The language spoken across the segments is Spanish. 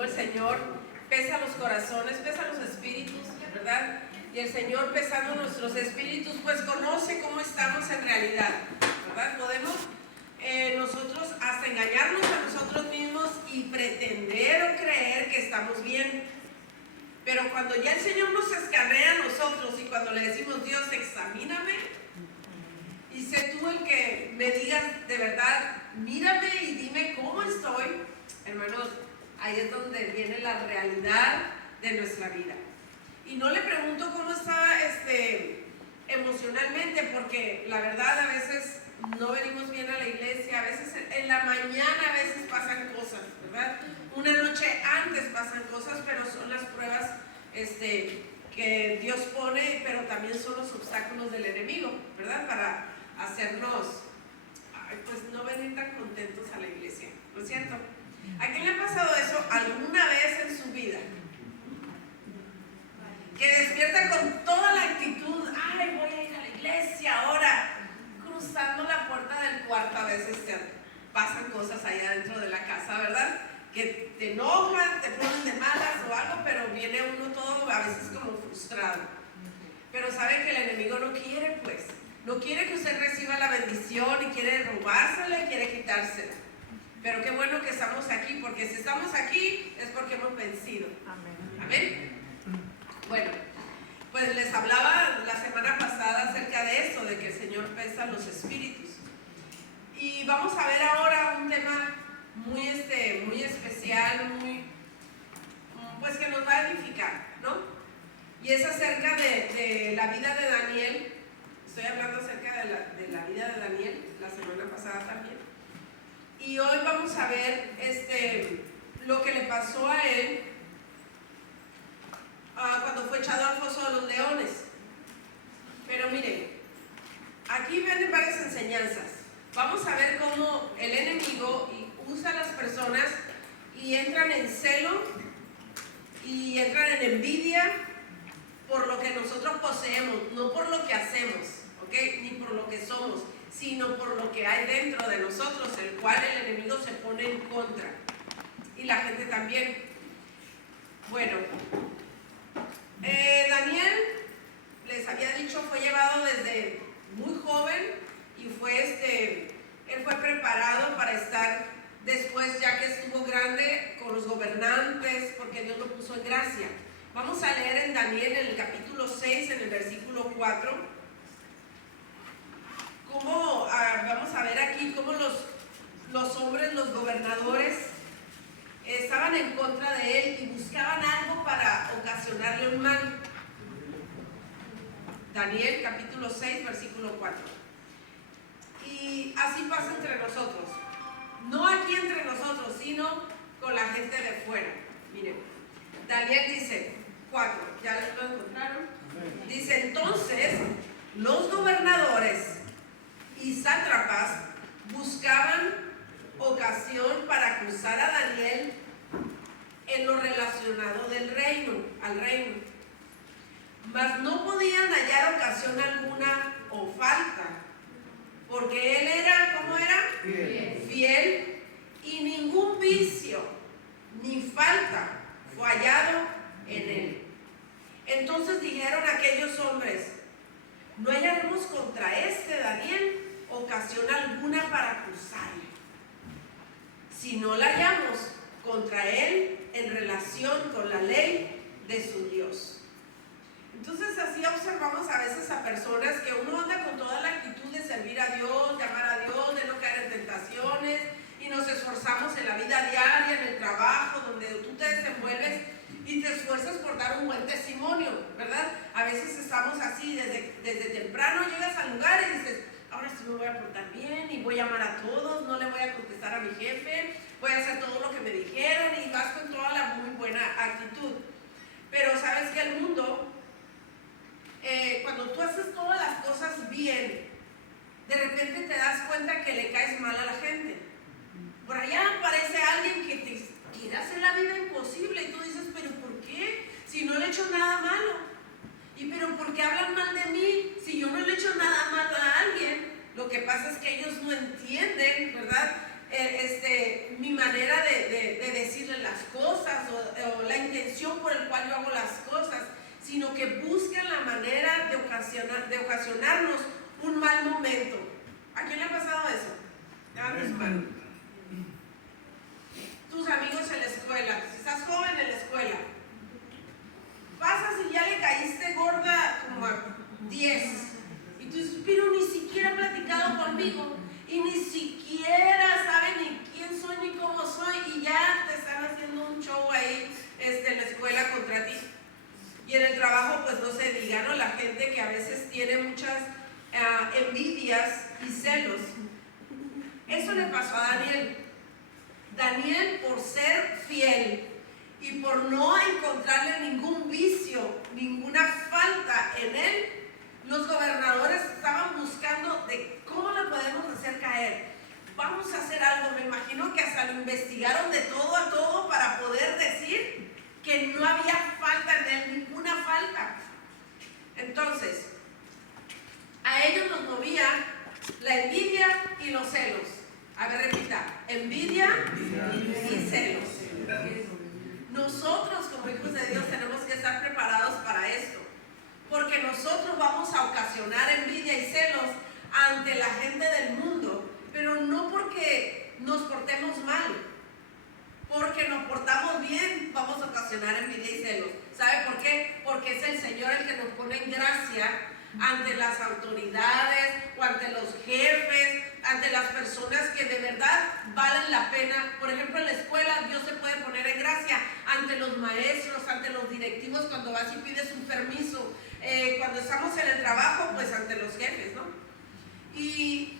cómo el Señor pesa los corazones, pesa los espíritus, ¿verdad? Y el Señor, pesando nuestros espíritus, pues conoce cómo estamos en realidad, ¿verdad? Podemos nosotros hasta engañarnos a nosotros mismos y pretender o creer que estamos bien. Pero cuando ya el Señor nos escanea a nosotros y cuando le decimos, Dios, examíname y sé tú el que me digas de verdad, mírame y dime cómo estoy, hermanos, ahí es donde viene la realidad de nuestra vida. Y no le pregunto cómo está emocionalmente, porque la verdad a veces no venimos bien a la iglesia, a veces en la mañana a veces pasan cosas, ¿verdad? Una noche antes pasan cosas, pero son las pruebas que Dios pone, pero también son los obstáculos del enemigo, ¿verdad? Para hacernos, pues no venir tan contentos a la iglesia, ¿no es cierto? ¿A quién le ha pasado eso alguna vez en su vida? Que despierta con toda la actitud, ay, voy a ir a la iglesia ahora, cruzando la puerta del cuarto, a veces te pasan cosas allá dentro de la casa, ¿verdad? Que te enojan, te ponen de malas o algo, pero viene uno todo a veces como frustrado. Pero sabe que el enemigo no quiere, pues, no quiere que usted reciba la bendición y quiere robársela y quiere quitársela. Pero qué bueno que estamos aquí, porque si estamos aquí es porque hemos vencido. Amén. Amén. Bueno, pues les hablaba la semana pasada acerca de eso, de que el Señor pesa los espíritus. Y vamos a ver ahora un tema muy especial, pues que nos va a edificar, ¿no? Y es acerca de la vida de Daniel. Estoy hablando acerca de la vida de Daniel, la semana pasada también. Y hoy vamos a ver lo que le pasó a él cuando fue echado al foso de los leones. Pero miren, aquí vienen varias enseñanzas. Vamos a ver cómo el enemigo usa a las personas y entran en celo y entran en envidia por lo que nosotros poseemos, no por lo que hacemos, ¿ok? Ni por lo que somos, sino por lo que hay dentro de nosotros, el cual el enemigo se pone en contra. Y la gente también. Bueno, Daniel, les había dicho, fue llevado desde muy joven y él fue preparado para estar después, ya que estuvo grande, con los gobernantes, porque Dios lo puso en gracia. Vamos a leer en Daniel, en el capítulo 6, en el versículo 4, vamos a ver aquí cómo los hombres, los gobernadores, estaban en contra de él y buscaban algo para ocasionarle un mal. Daniel capítulo 6, versículo 4. Y así pasa entre nosotros. No aquí entre nosotros, sino con la gente de fuera. Miren, Daniel dice 4, ¿ya lo encontraron? Dice, entonces los gobernadores y sátrapas buscaban ocasión para acusar a Daniel en lo relacionado al reino, mas no podían hallar ocasión alguna o falta, porque él era, ¿cómo era? Fiel, y ningún vicio ni falta fue hallado en él. Entonces dijeron aquellos hombres, no hallaremos contra Daniel ocasión alguna para acusarle, si no la hallamos contra él en relación con la ley de su Dios. Entonces así observamos a veces a personas que uno anda con toda la actitud de servir a Dios, de amar a Dios, de no caer en tentaciones, y nos esforzamos en la vida diaria, en el trabajo, donde tú te desenvuelves y te esfuerzas por dar un buen testimonio, ¿verdad? A veces estamos así, desde temprano llegas al lugar y dices, ahora sí me voy a portar bien y voy a amar a todos, no le voy a contestar a mi jefe, voy a hacer todo lo que me dijeron, y vas con toda la muy buena actitud. Pero sabes que el mundo, cuando tú haces todas las cosas bien, de repente te das cuenta que le caes mal a la gente. Por allá aparece alguien que te quiere hacer la vida imposible y tú dices, pero ¿por qué? Si no le he hecho nada malo. ¿Y pero por qué hablan mal de mí? Si yo no le he hecho nada malo a alguien. Lo que pasa es que ellos no entienden, ¿verdad? Mi manera de decirle las cosas, o ocasionarnos un mal momento. ¿A quién le ha pasado eso? Levanta su mano. Tus amigos en la escuela, si estás joven en la escuela, pasas y ya le caíste gorda como a 10. Y tú dices, pero ni siquiera ha platicado conmigo. Y ni siquiera sabe ni quién soy ni cómo soy. Y ya te están haciendo un show ahí en la escuela contra ti. Y en el trabajo, pues no se diga, ¿no? La gente que a veces tiene muchas envidias y celos. Eso le pasó a Daniel. Daniel, por ser fiel y por no encontrarle ningún vicio, ninguna falta en él, los gobernadores estaban buscando de cómo le podemos hacer caer. Vamos a hacer algo. Me imagino que hasta lo investigaron de todo a todo para poder decir que no había falta en él, ninguna falta. Entonces, a ellos los movía la envidia y los celos. A ver, repita, envidia y celos. Nosotros como hijos de Dios tenemos que estar preparados para esto, porque nosotros vamos a ocasionar envidia y celos ante la gente del mundo, pero no porque nos portemos mal, porque nos portamos bien vamos a ocasionar envidia y celos. ¿Sabe por qué? Porque es el Señor el que nos pone en gracia ante las autoridades o ante los jefes, ante las personas que de verdad valen la pena. Por ejemplo, en la escuela Dios se puede poner en gracia ante los maestros, ante los directivos cuando vas y pides un permiso, cuando estamos en el trabajo, pues ante los jefes, ¿no? Y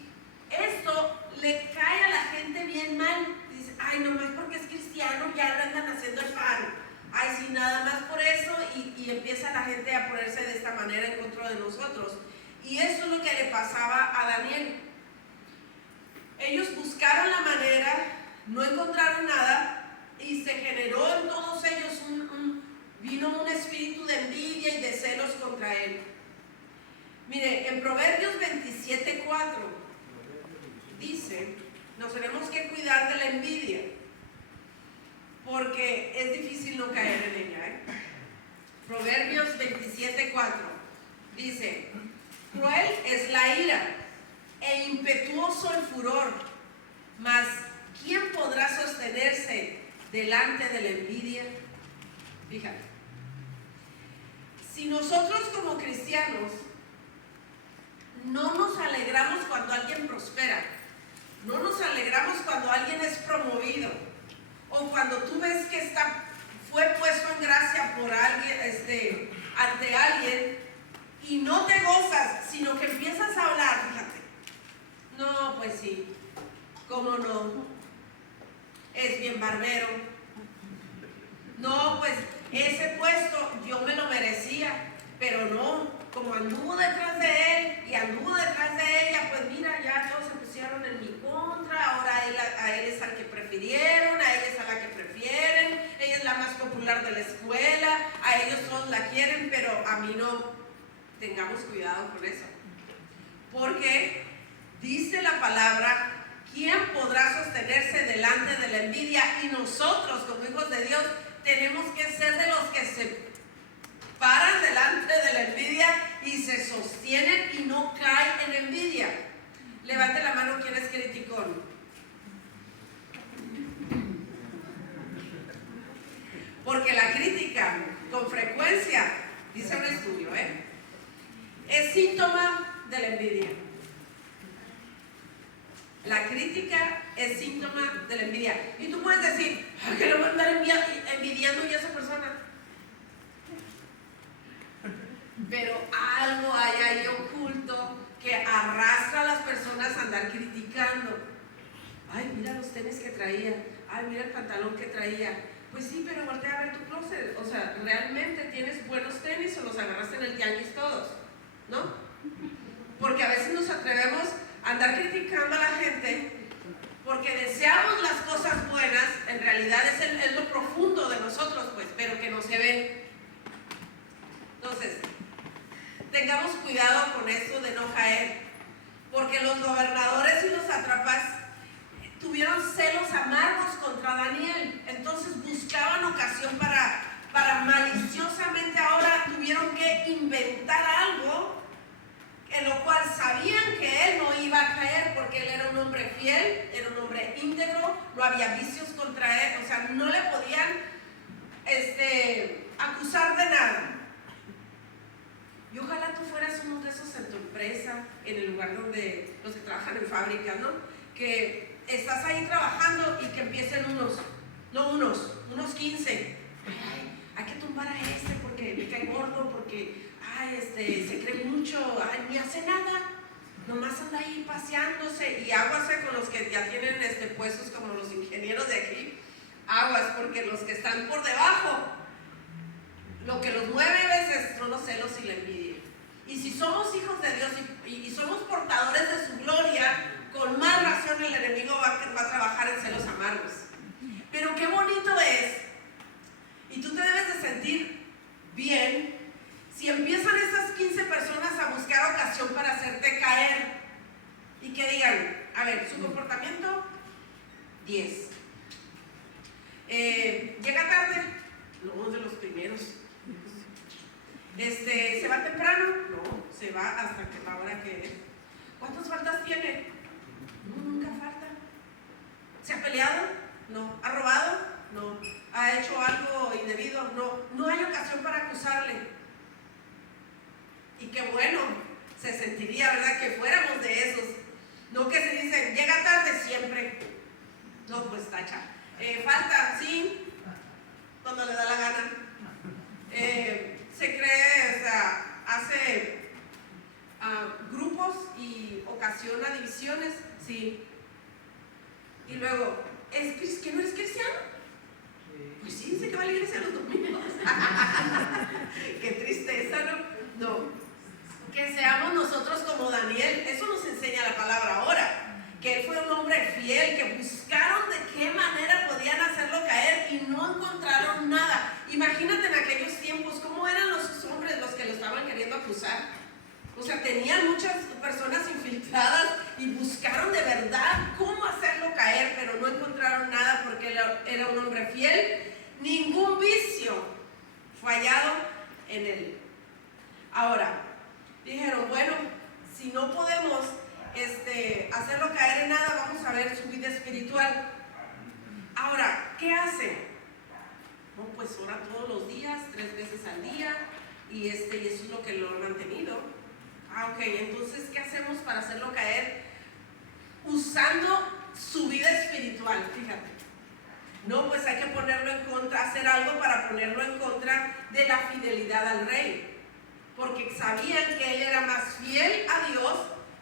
esto le cae a la gente bien mal. Dice, ay, nomás porque es cristiano ya le andan haciendo el paro. Ay, sí, nada más por eso, y empieza la gente a ponerse de esta manera en contra de nosotros. Y eso es lo que le pasaba a Daniel. Ellos buscaron la manera, no encontraron nada, y se generó en todos ellos vino un espíritu de envidia y de celos contra él. Mire, en Proverbios 27:4 dice, nos tenemos que cuidar de la envidia, porque es difícil no caer en ella, ¿eh? Proverbios 27:4 dice, cruel es la ira e impetuoso el furor, mas ¿quién podrá sostenerse delante de la envidia? Fíjate, si nosotros como cristianos no nos alegramos cuando alguien prospera, no nos alegramos cuando alguien es promovido, o cuando tú ves que fue puesto en gracia por alguien, ante alguien, y no te gozas, sino que empiezas a hablar, fíjate, no, pues sí, ¿cómo no? Es bien barbero. No, pues ese puesto yo me lo merecía, pero no, como anduvo detrás de él y anduvo detrás de ella, pues mira, ya todos se pusieron en mi contra, ahora a él es al que prefirieron, a ella es a la que prefieren, ella es la más popular de la escuela, a ellos todos la quieren, pero a mí no. Tengamos cuidado con eso, porque dice la palabra, ¿quién podrá sostenerse delante de la envidia? Y nosotros como hijos de Dios tenemos que ser de los que se paran delante de la envidia y se sostienen y no caen en envidia. Levante la mano quien es criticón. Porque la crítica con frecuencia, dice un estudio, es síntoma de la envidia. La crítica es síntoma de la envidia. Y tú puedes decir, ¿a qué lo voy a andar envidiando yo a esa persona? Pero algo hay ahí oculto que arrastra a las personas a andar criticando. Ay, mira los tenis que traía. Ay, mira el pantalón que traía. Pues sí, pero voltea a ver tu closet. O sea, ¿realmente tienes buenos tenis o los agarraste en el tianguis todos? ¿No? Porque a veces nos atrevemos a andar criticando a la gente porque deseamos las cosas buenas, en realidad es lo profundo de nosotros, pues, pero que no se ve. Entonces, tengamos cuidado con esto de no caer, porque los gobernadores y los sátrapas tuvieron celos amargos contra Daniel, entonces buscaban ocasión para maliciosamente ahora tuvieron que inventar algo fiel, era un hombre íntegro, no había vicios contra él, o sea, no le podían acusar de nada. Y ojalá tú fueras uno de esos en tu empresa, en el lugar donde los que trabajan en fábricas, ¿no? Que estás ahí trabajando y que empiecen unos 15. Ay, hay que tumbar a porque me cae gordo, porque se cree mucho, ni hace nada, nomás anda ahí paseándose. Y aguas con los que ya tienen puestos como los ingenieros de aquí, aguas, porque los que están por debajo, lo que los mueve a veces son los celos y la envidia. Y si somos hijos de Dios y somos portadores de su gloria, con más razón el enemigo va a trabajar en celos amargos. Pero qué bonito es, y tú te debes de sentir bien, si empiezan esas 15 personas a buscar ocasión para hacerte caer y que digan, a ver, su comportamiento, 10. Llega tarde, no, de los primeros. ¿Se va temprano? No, se va hasta que la hora que es. ¿Cuántas faltas tiene? No, nunca falta. ¿Se ha peleado? No. ¿Ha robado? No. ¿Ha hecho algo indebido? No. No hay ocasión para acusarle. Y qué bueno se sentiría, ¿verdad?, que fuéramos de esos. No que se dice, llega tarde siempre. No, pues tacha. Falta, sí, cuando le da la gana. Se cree, o sea, hace grupos y ocasiona divisiones, sí. Y luego, ¿que no eres cristiano? Pues sí, dice que va a la iglesia los domingos. Qué tristeza, ¿no? No. Que seamos nosotros como Daniel, eso nos enseña la palabra ahora. Que él fue un hombre fiel, que buscaron de qué manera podían hacerlo caer y no encontraron nada. Imagínate en aquellos tiempos, ¿cómo eran los hombres los que lo estaban queriendo acusar? O sea, tenían muchas personas infiltradas y buscaron de verdad cómo hacerlo caer, pero no encontraron nada porque él era un hombre fiel. Ningún vicio fue hallado en él. Ahora, dijeron, bueno, si no podemos hacerlo caer en nada, vamos a ver su vida espiritual. Ahora, ¿qué hace? No, pues ora todos los días, 3 veces al día, y eso es lo que lo ha mantenido. Ok, entonces, ¿qué hacemos para hacerlo caer? Usando su vida espiritual, fíjate. No, pues hay que ponerlo en contra, hacer algo para ponerlo en contra de la fidelidad al rey, porque sabían que él era más fiel a Dios,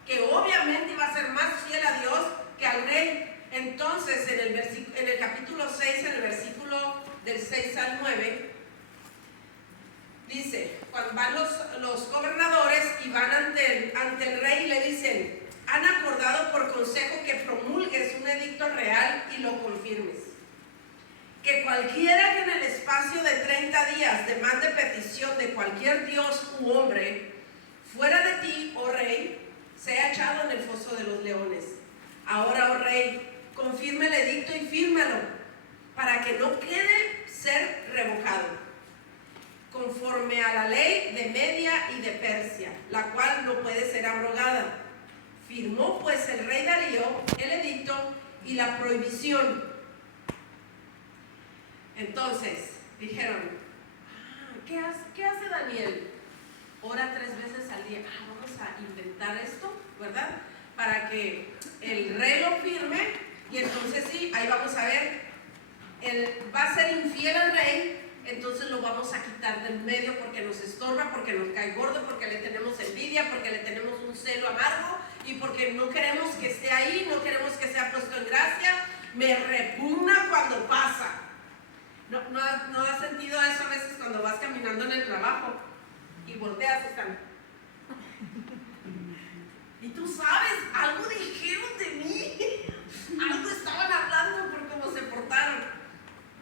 que obviamente iba a ser más fiel a Dios que al rey. Entonces, en el capítulo 6, en el versículo del 6 al 9, dice, cuando van los gobernadores y van ante el rey, le dicen, han acordado por consejo que promulgues un edicto real y lo confirmes. Que cualquiera que en el espacio de 30 días demande petición de cualquier dios u hombre fuera de ti, oh rey, sea echado en el foso de los leones. Ahora, oh rey, confirme el edicto y fírmalo, para que no quede ser revocado, conforme a la ley de Media y de Persia, la cual no puede ser abrogada. Firmó pues el rey Darío el edicto y la prohibición. Entonces dijeron, ¿qué hace Daniel? Ora 3 veces al día. Vamos a inventar esto, ¿verdad? Para que el rey lo firme, y entonces sí, ahí vamos a ver, él va a ser infiel al rey, entonces lo vamos a quitar del medio porque nos estorba, porque nos cae gordo, porque le tenemos envidia, porque le tenemos un celo amargo y porque no queremos que esté ahí, no queremos que sea puesto en gracia. Me repugna cuando pasa. ¿No has sentido eso a veces cuando vas caminando en el trabajo y volteas y están? Y tú sabes, algo dijeron de mí, algo estaban hablando por cómo se portaron.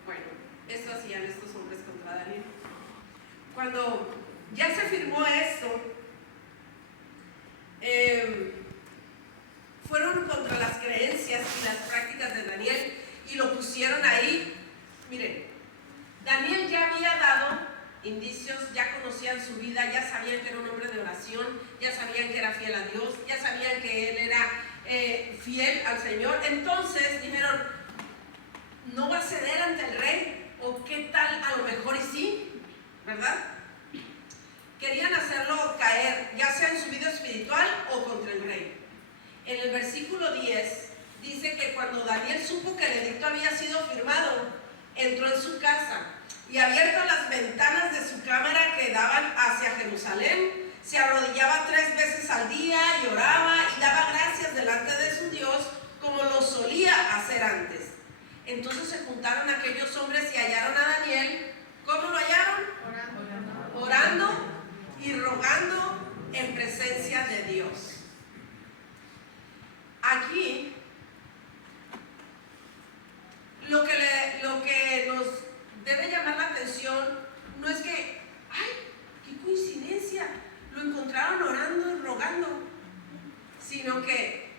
Bueno, eso hacían estos hombres contra Daniel. Cuando ya se firmó esto, fueron contra las creencias y las prácticas de Daniel y lo pusieron ahí. Miren, Daniel ya había dado indicios, ya conocían su vida, ya sabían que era un hombre de oración, ya sabían que era fiel a Dios, ya sabían que él era fiel al Señor. Entonces dijeron, no va a ceder ante el rey, o qué tal, a lo mejor y sí, ¿verdad? Querían hacerlo caer, ya sea en su vida espiritual o contra el rey. En el versículo 10 dice que cuando Daniel supo que el edicto había sido firmado, entró en su casa y, abiertas las ventanas de su cámara que daban hacia Jerusalén, se arrodillaba 3 veces al día y oraba y daba gracias delante de su Dios, como lo solía hacer antes. Entonces se juntaron aquellos hombres y hallaron a Daniel. ¿Cómo lo hallaron? Orando y rogando en presencia de Dios. Aquí lo que nos debe llamar la atención no es que, ¡ay, qué coincidencia! Lo encontraron orando y rogando, sino que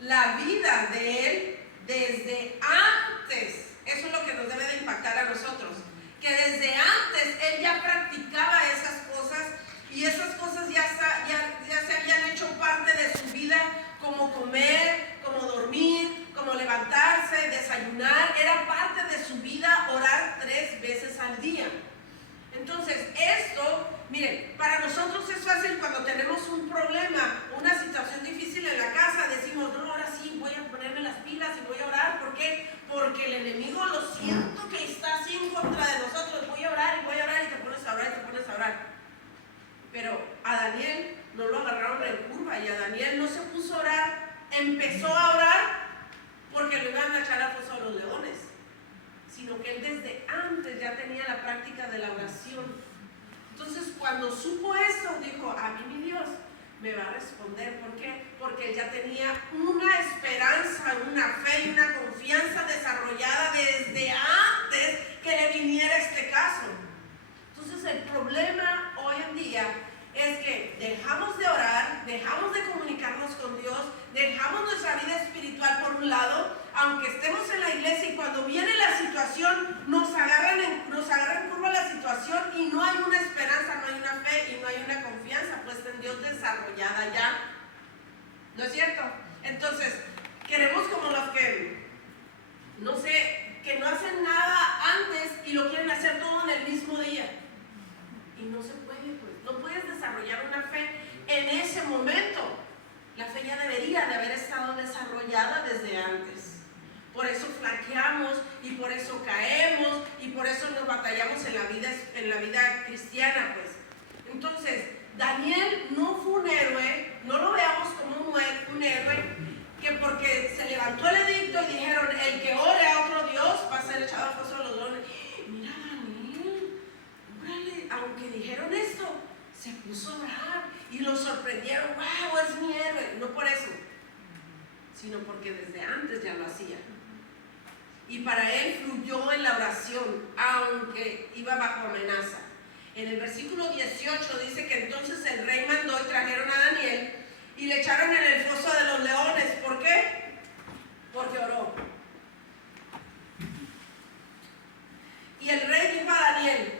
la vida de él desde antes, eso es lo que nos debe de impactar a nosotros, que desde antes él ya practicaba esas cosas, y esas cosas ya se habían hecho parte de su vida, como comer, como dormir, como levantarse, desayunar. Era parte de su vida orar 3 veces al día. Entonces esto, miren, para nosotros es fácil cuando tenemos un problema, una situación difícil en la casa, decimos, no, ahora sí voy a ponerme las pilas y voy a orar. ¿Por qué? Porque el enemigo lo siento que está así en contra de nosotros. Voy a orar y te pones a orar y te pones a orar. Pero a Daniel no lo agarraron en curva, y a Daniel no se puso a orar, empezó a orar porque lo iban a echar al foso de los leones, sino que él desde antes ya tenía la práctica de la oración. Entonces cuando supo eso, dijo, a mí mi Dios me va a responder. ¿Por qué? Porque él ya tenía una esperanza, una fe y una confianza desarrollada desde antes que le viniera este caso. Entonces el problema hoy en día es que dejamos de orar, dejamos de comunicarnos con Dios, dejamos nuestra vida espiritual por un lado, aunque estemos en la iglesia, y cuando viene la situación nos agarran en curva la situación, y no hay una esperanza, no hay una fe y no hay una confianza puesta en Dios desarrollada ya. ¿No es cierto? Entonces queremos como los que, no sé, que no hacen nada antes y lo quieren hacer todo en el mismo día. Y no se puede, pues. No puedes desarrollar una fe en ese momento. La fe ya debería de haber estado desarrollada desde antes. Por eso flaqueamos y por eso caemos y por eso nos batallamos en la vida cristiana, pues. Entonces, Daniel no fue un héroe, no lo veamos como un héroe, que porque se levantó el edicto y dijeron, el que ore a otro Dios va a ser echado al foso de los leones. Mira, Daniel, órale, aunque dijeron esto, se puso a orar y lo sorprendieron. ¡Wow! Es mi héroe. No por eso, sino porque desde antes ya lo hacía. Y para él fluyó en la oración, aunque iba bajo amenaza. En el versículo 18 dice que entonces el rey mandó y trajeron a Daniel y le echaron en el foso de los leones. ¿Por qué? Porque oró. Y el rey dijo a Daniel,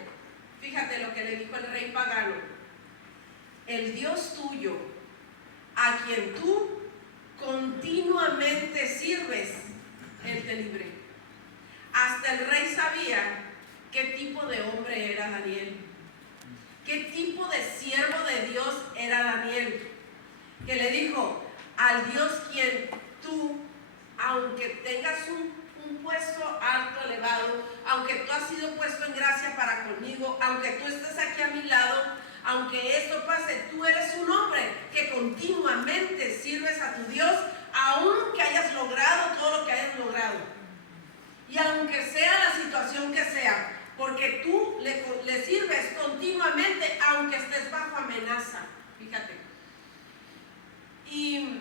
fíjate lo que le dijo el rey pagano: el Dios tuyo, a quien tú continuamente sirves, él te libre. Hasta el rey sabía qué tipo de hombre era Daniel, qué tipo de siervo de Dios era Daniel, que le dijo, al Dios quien tú, aunque tengas un puesto alto, elevado, aunque tú has sido puesto en gracia para conmigo, aunque tú estés aquí a mi lado, aunque esto pase, tú eres un hombre que continuamente sirves a tu Dios, aunque hayas logrado todo lo que hayas logrado. Y aunque sea la situación que sea, porque tú le sirves continuamente, aunque estés bajo amenaza. Fíjate. Y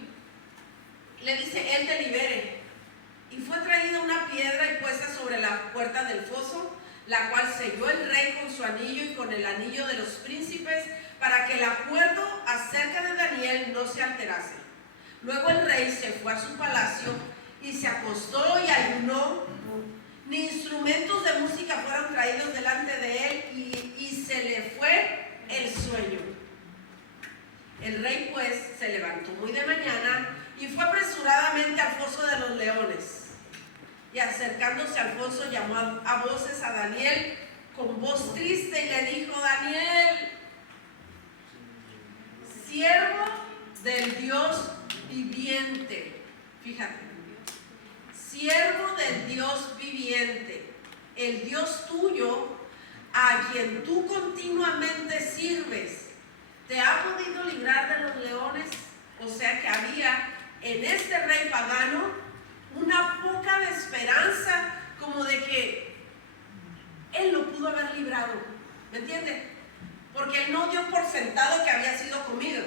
le dice, él te libere. Y fue traída una piedra y puesta sobre la puerta del foso, la cual selló el rey con su anillo y con el anillo de los príncipes, para que el acuerdo acerca de Daniel no se alterase. Luego el rey se fue a su palacio y se acostó y ayunó. Ni instrumentos de música fueron traídos delante de él, y se le fue el sueño. El rey pues se levantó muy de mañana y fue apresuradamente al foso de los leones. Y acercándose al foso llamó a voces a Daniel con voz triste y le dijo: Daniel, siervo del Dios viviente, fíjate, siervo del Dios viviente, el Dios tuyo, a quien tú continuamente sirves, ¿te ha podido librar de los leones? O sea que había en este rey pagano una poca de esperanza, como de que él lo pudo haber librado, ¿me entiendes? Porque él no dio por sentado que había sido comido,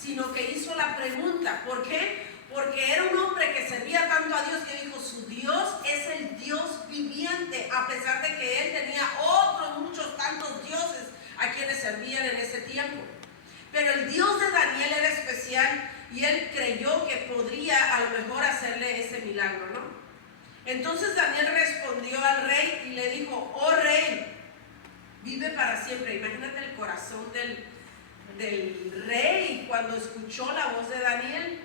sino que hizo la pregunta. ¿Por qué? Porque era un hombre que servía tanto a Dios que dijo: su Dios es el Dios viviente, a pesar de que él tenía otros muchos tantos dioses a quienes servían en ese tiempo. Pero el Dios de Daniel era especial y él creyó que podría a lo mejor hacerle ese milagro, ¿no? Entonces Daniel respondió al rey y le dijo: oh rey, vive para siempre. Imagínate el corazón del rey cuando escuchó la voz de Daniel.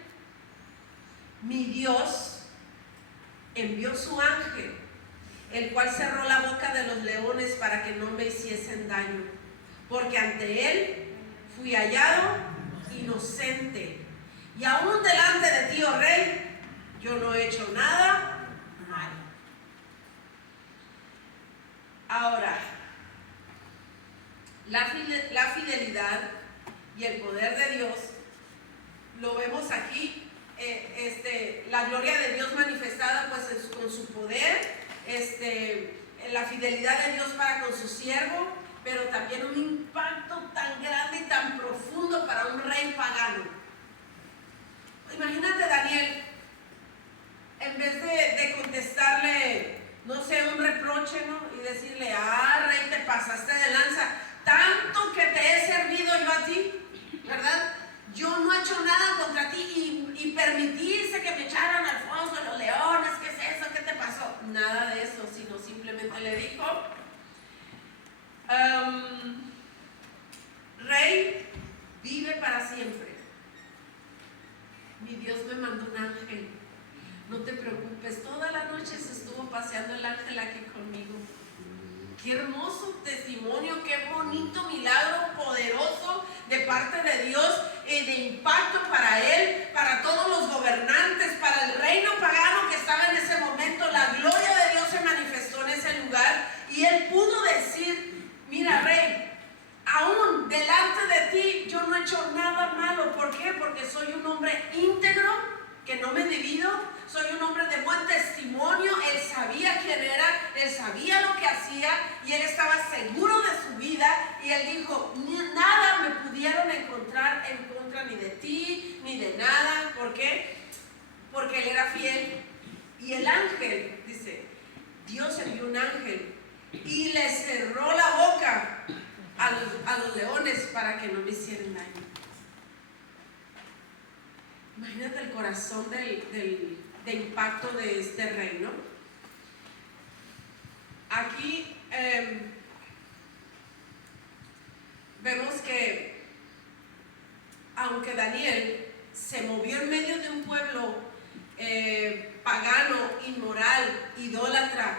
Mi Dios envió su ángel, el cual cerró la boca de los leones para que no me hiciesen daño, porque ante él fui hallado inocente, y aún delante de ti, oh rey, yo no he hecho nada malo. Ahora, la fidelidad y el poder de Dios lo vemos aquí. La gloria de Dios manifestada pues con su poder, la fidelidad de Dios para con su siervo, pero también un impacto tan grande y tan profundo para un rey pagano. Imagínate Daniel, en vez de contestarle, no sé, un reproche, ¿no? Y decirle: ah, rey, te pasaste de lanza, tanto que te he servido yo a ti, ¿verdad? Yo no he hecho nada contra ti y permitiste que me echaran al foso de los leones. ¿Qué es eso? ¿Qué te pasó? Nada de eso, sino simplemente le dijo: rey, vive para siempre. Mi Dios me mandó un ángel. No te preocupes, toda la noche se estuvo paseando el ángel aquí conmigo. Qué hermoso testimonio, qué bonito milagro poderoso de parte de Dios, de impacto para él, para todos los gobernantes, para el reino pagano que estaba en ese momento. La gloria de Dios se manifestó en ese lugar y él pudo decir: mira, rey, aún delante de ti yo no he hecho nada malo. ¿Por qué? Porque soy un hombre íntegro, que no me divido. Soy un hombre de buen testimonio. Él sabía quién era, él sabía lo que hacía y él estaba seguro de su vida. Y él dijo: nada me pudieron encontrar en contra ni de ti, ni de nada. ¿Por qué? Porque él era fiel. Y el ángel, dice, Dios envió un ángel y le cerró la boca a los leones para que no me hicieran daño. Imagínate el corazón de impacto de este rey, ¿no? Aquí vemos que aunque Daniel se movió en medio de un pueblo pagano, inmoral, idólatra,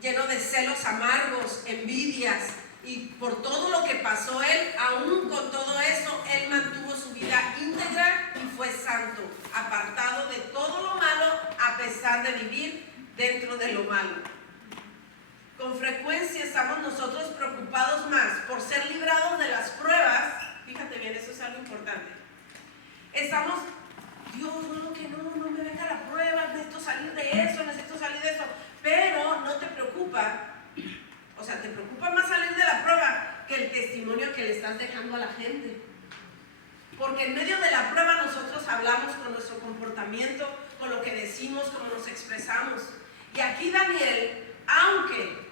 lleno de celos amargos, envidias, y por todo lo que pasó él, aún con todo eso, él mantuvo su vida íntegra y fue santo, apartado de todo lo malo, a pesar de vivir dentro de lo malo. Con frecuencia estamos nosotros preocupados más por ser librados de las pruebas. Fíjate bien, eso es algo importante. Estamos: Dios, no, que no me venga la prueba, necesito salir de eso. Pero no te preocupa. O sea, te preocupa más salir de la prueba que el testimonio que le estás dejando a la gente. Porque en medio de la prueba nosotros hablamos con nuestro comportamiento, con lo que decimos, cómo nos expresamos. Y aquí Daniel, aunque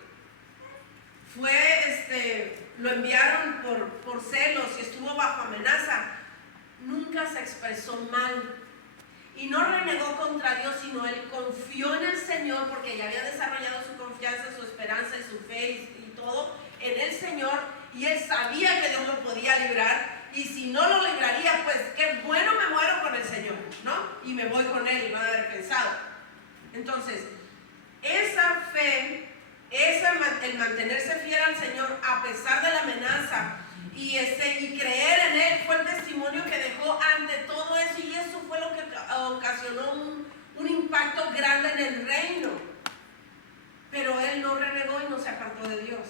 lo enviaron por celos y estuvo bajo amenaza, nunca se expresó mal. Y no renegó contra Dios, sino él confió en el Señor, porque ya había desarrollado su confianza, su esperanza y su fe y todo en el Señor, y él sabía que Dios lo podía librar. y si no lo libraría, pues qué bueno, me muero con el Señor, ¿no? Y me voy con Él, van a haber pensado. Entonces, esa fe, el mantenerse fiel al Señor a pesar de la amenaza y creer en Él, fue el testimonio que dejó ante todo eso, y eso fue lo que ocasionó un impacto grande en el reino. Pero Él no renegó y no se apartó de Dios.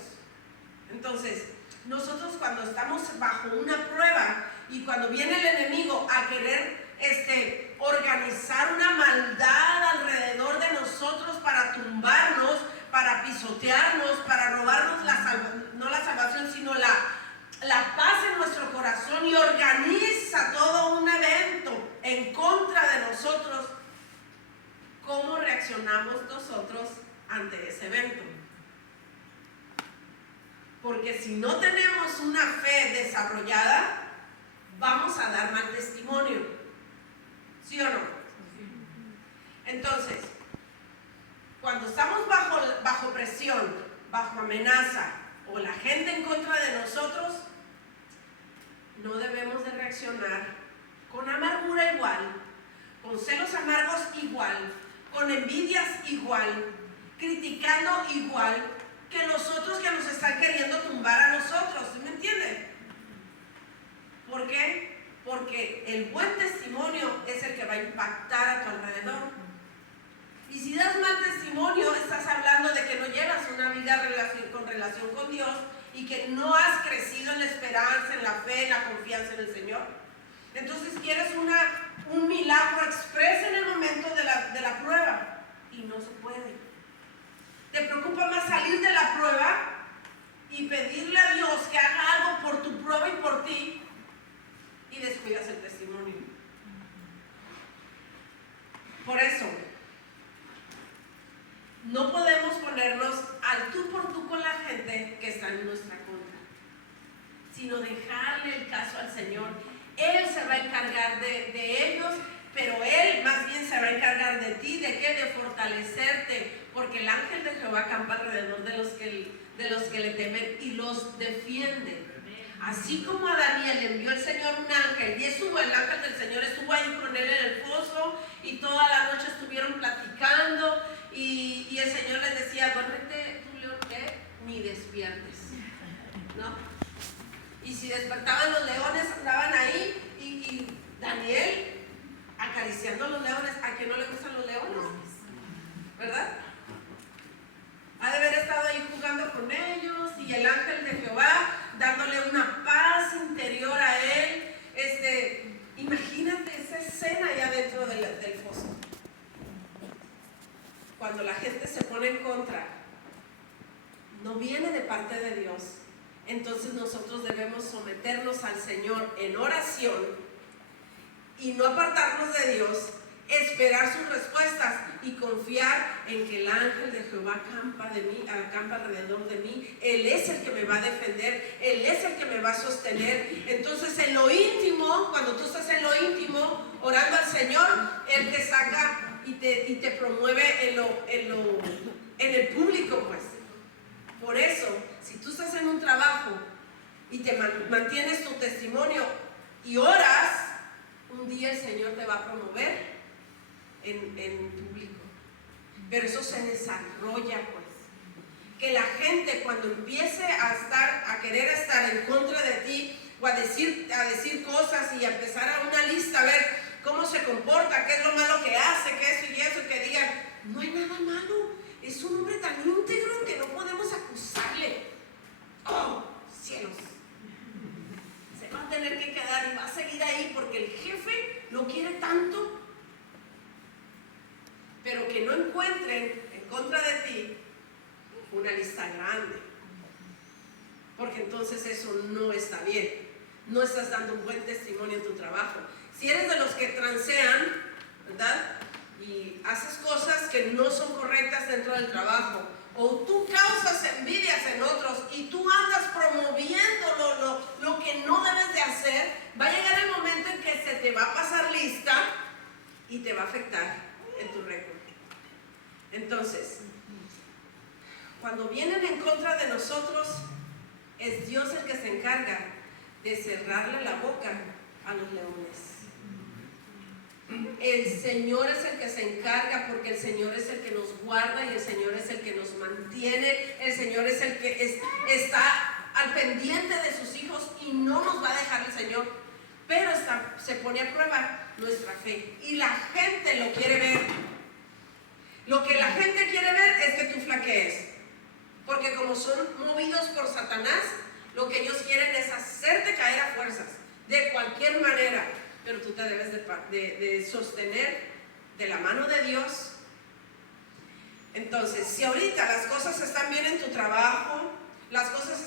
Entonces, nosotros cuando estamos bajo una prueba y cuando viene el enemigo a querer organizar una maldad alrededor de nosotros para tumbarnos, para pisotearnos, para robarnos no la salvación, sino la paz en nuestro corazón, y organiza todo un evento en contra de nosotros, ¿cómo reaccionamos nosotros ante ese evento? Porque si no tenemos una fe desarrollada, vamos a dar mal testimonio. ¿Sí o no? Entonces, cuando estamos bajo presión, bajo amenaza, o la gente en contra de nosotros, no debemos de reaccionar con amargura igual, con celos amargos igual, con envidias igual, criticando igual que los otros que nos están queriendo tumbar a nosotros. ¿Sí me entienden? ¿Por qué? Porque el buen testimonio es el que va a impactar a tu alrededor. Y si das mal testimonio, estás hablando de que no llevas una vida con relación con Dios, y que no has crecido en la esperanza, en la fe, en la confianza en el Señor. Entonces quieres un milagro express en el momento de la prueba, y no se puede. Te preocupa más salir de la prueba y pedirle a Dios que haga algo por tu prueba y por ti, y descuidas el testimonio. Por eso, no podemos ponernos al tú por tú con la gente que está en nuestra contra, sino dejarle el caso al Señor. Él se va a encargar de ellos, pero Él más bien se va a encargar de ti. ¿De qué? De fortalecerte, porque el ángel de Jehová acampa alrededor de los que le temen y los defiende. Así como a Daniel le envió el Señor un ángel, y el ángel del Señor estuvo ahí con él en el foso, y toda la noche estuvieron platicando, y el Señor les decía: duérmete tú, león, que ni despiertes, ¿no? Y si despertaban los leones, andaban ahí, y Daniel acariciando a los leones. ¿A quién no le gustan los leones? ¿Verdad? Ha de haber estado ahí jugando con ellos, y el ángel de Jehová dándole una paz interior a él. Imagínate esa escena allá dentro del foso. Cuando la gente se pone en contra, no viene de parte de Dios. Entonces nosotros debemos someternos al Señor en oración y no apartarnos de Dios, esperar sus respuestas y confiar en que el ángel de Jehová acampa alrededor de mí. Él es el que me va a defender, Él es el que me va a sostener. Entonces en lo íntimo, cuando tú estás en lo íntimo orando al Señor, Él te saca y te promueve en el público, pues. Por eso, si tú estás en un trabajo y te mantienes tu testimonio y oras, un día el Señor te va a promover en público. Pero eso se desarrolla, pues. Que la gente, cuando empiece a querer estar en contra de ti, o a decir cosas y a empezar a una lista, a ver cómo se comporta, qué es lo malo que hace, qué eso y eso, que digan: no hay nada malo, es un hombre tan íntegro que no podemos acusarle. ¡Oh, cielos! Se va a tener que quedar y va a seguir ahí porque el jefe lo quiere tanto. Pero que no encuentren en contra de ti una lista grande, porque entonces eso no está bien. No estás dando un buen testimonio en tu trabajo. Si eres de los que transean, ¿verdad?, y haces cosas que no son correctas dentro del trabajo, o tú causas envidias en otros y tú andas promoviendo lo que no debes de hacer, va a llegar el momento en que se te va a pasar lista y te va a afectar en tu récord. Entonces, cuando vienen en contra de nosotros, es Dios el que se encarga de cerrarle la boca a los leones. El Señor es el que se encarga, porque el Señor es el que nos guarda y el Señor es el que nos mantiene. El Señor es el que está al pendiente de sus hijos y no nos va a dejar el Señor, pero se pone a prueba nuestra fe y la gente lo quiere ver. Lo que la gente quiere ver es que tú flaquees, porque como son movidos por Satanás, lo que ellos quieren es hacerte caer a fuerzas, de cualquier manera. Pero tú te debes de sostener de la mano de Dios. Entonces, si ahorita las cosas están bien en tu trabajo, las cosas